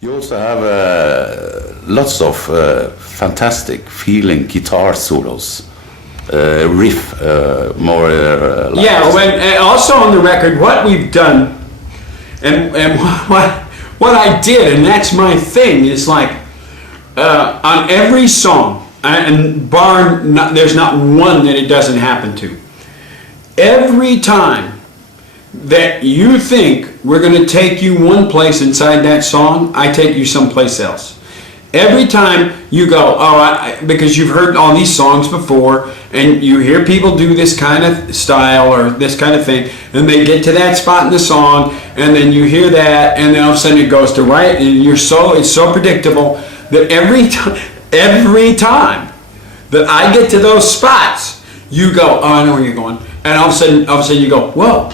You also have lots of fantastic feeling guitar solos, riff, more. Like yeah, also on the record, what we've done, and what I did, and that's my thing, is like on every song, and there's not one that it doesn't happen to. Every time that you think we're going to take you one place inside that song, I take you someplace else. Every time you go, because you've heard all these songs before, and you hear people do this kind of style or this kind of thing, and they get to that spot in the song, and then you hear that, and then all of a sudden it goes to right, and it's so predictable that every time that I get to those spots, you go, oh, I know where you're going, and all of a sudden you go, whoa.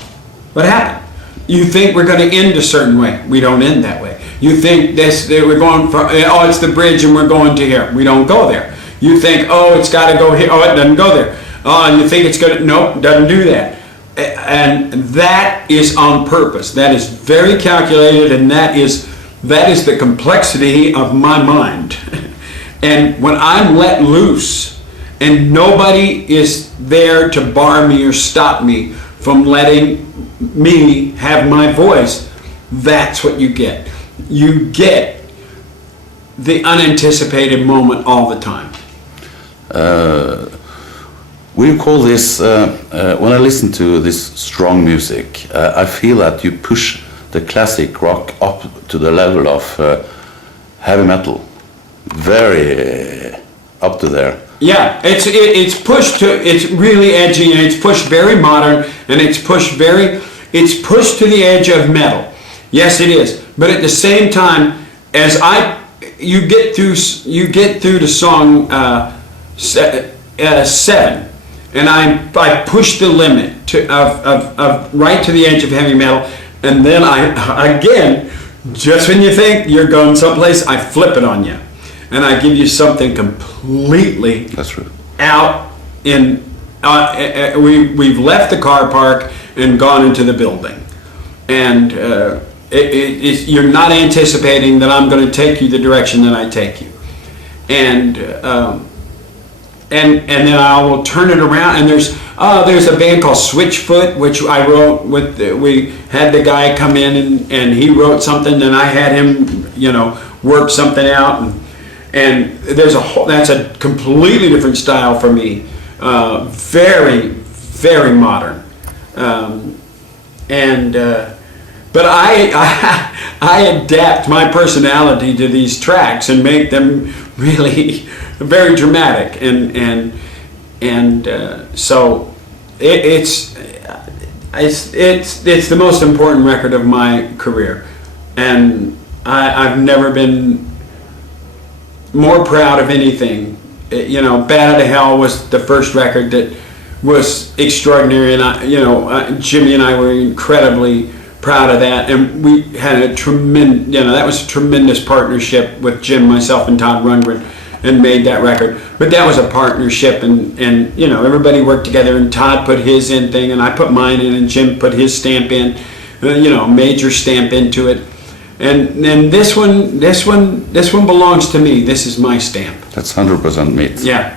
What happened? You think we're going to end a certain way. We don't end that way. You think we're going from, it's the bridge and we're going to here. We don't go there. You think, it's got to go here. Oh, it doesn't go there. And you think it's going to, nope, doesn't do that. And that is on purpose. That is very calculated, and that is the complexity of my mind. And when I'm let loose and nobody is there to bar me or stop me from letting me have my voice, that's what you get. You get the unanticipated moment all the time. We call this, when I listen to this strong music, I feel that you push the classic rock up to the level of heavy metal. Very up to there. Yeah, it's pushed to, it's really edgy, and it's pushed very modern, and it's pushed to the edge of metal. Yes, it is. But at the same time, as you get through the song 7, and I push the limit of right to the edge of heavy metal, and then I again, just when you think you're going someplace, I flip it on you. And I give you something completely That's true. out in. We've left the car park and gone into the building, and you're not anticipating that I'm going to take you the direction that I take you, and then I will turn it around. And there's a band called Switchfoot, which I wrote with. We had the guy come in and he wrote something, and I had him, work something out. And that's a completely different style for me, very, very modern, but I adapt my personality to these tracks and make them really very dramatic, and so it's the most important record of my career, and I've never been more proud of anything. Bat Out of Hell was the first record that was extraordinary, and Jimmy and I were incredibly proud of that, and we had a tremendous, that was a tremendous partnership with Jim, myself, and Todd Rundgren, and made that record. But that was a partnership, and everybody worked together, and Todd put his in thing, and I put mine in, and Jim put his stamp in, major stamp into it. And this one belongs to me. This is my stamp. That's 100% Meat. Yeah.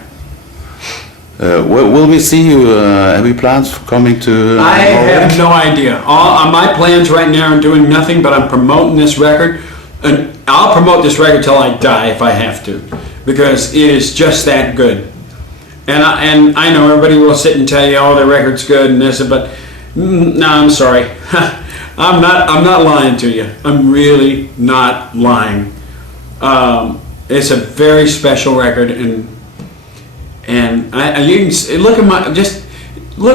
Will we see you? Have you plans for coming to? I have no idea. My plans right now are doing nothing, but I'm promoting this record, and I'll promote this record till I die if I have to, because it is just that good. And I know everybody will sit and tell you, oh, the record's good and this, but no, I'm sorry. I'm not lying to you. I'm really not lying. It's a very special record, and you can look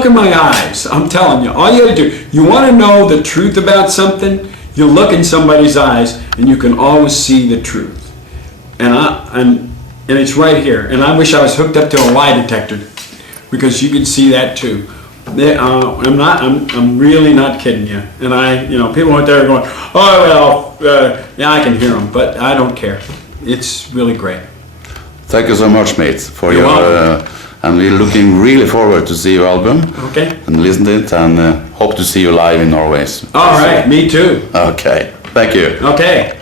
at my eyes. I'm telling you, all you got to do, you want to know the truth about something, you look in somebody's eyes, and you can always see the truth. And it's right here. And I wish I was hooked up to a lie detector, because you can see that too. I'm really not kidding you. And people out there are going, oh, well, yeah, I can hear them, but I don't care. It's really great. Thank you so much, mate, for your, and we're looking really forward to see your album. Okay. And listen to it, and hope to see you live in Norway. All right, me too. Okay, thank you. Okay.